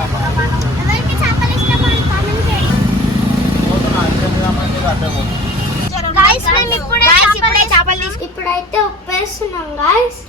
ఇప్పుడైతే ఒప్పేస్తున్నాం గాయస్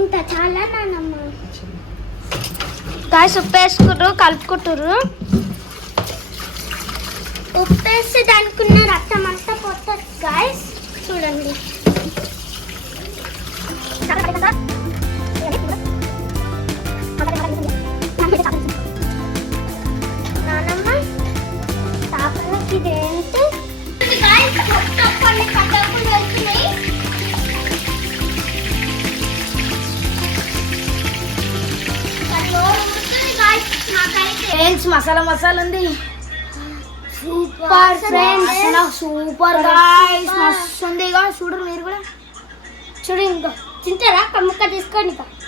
ఇంత చాలా నానమ్మ గైస్ ఉప్పు వేసుకుర్రు కలుపుకుంటుర్రు ఉప్పు వేస్తే దానికి ఫ్రెండ్స్ మసాలా మసాలా ఉంది సూపర్ ఫ్రెండ్స్ సూపర్ గాయ్స్ మస్తు ఉంది చూడు మీరు కూడా చూడు ఇంకా తింటారా కమ్మక్క తీసుకోండి ఇంకా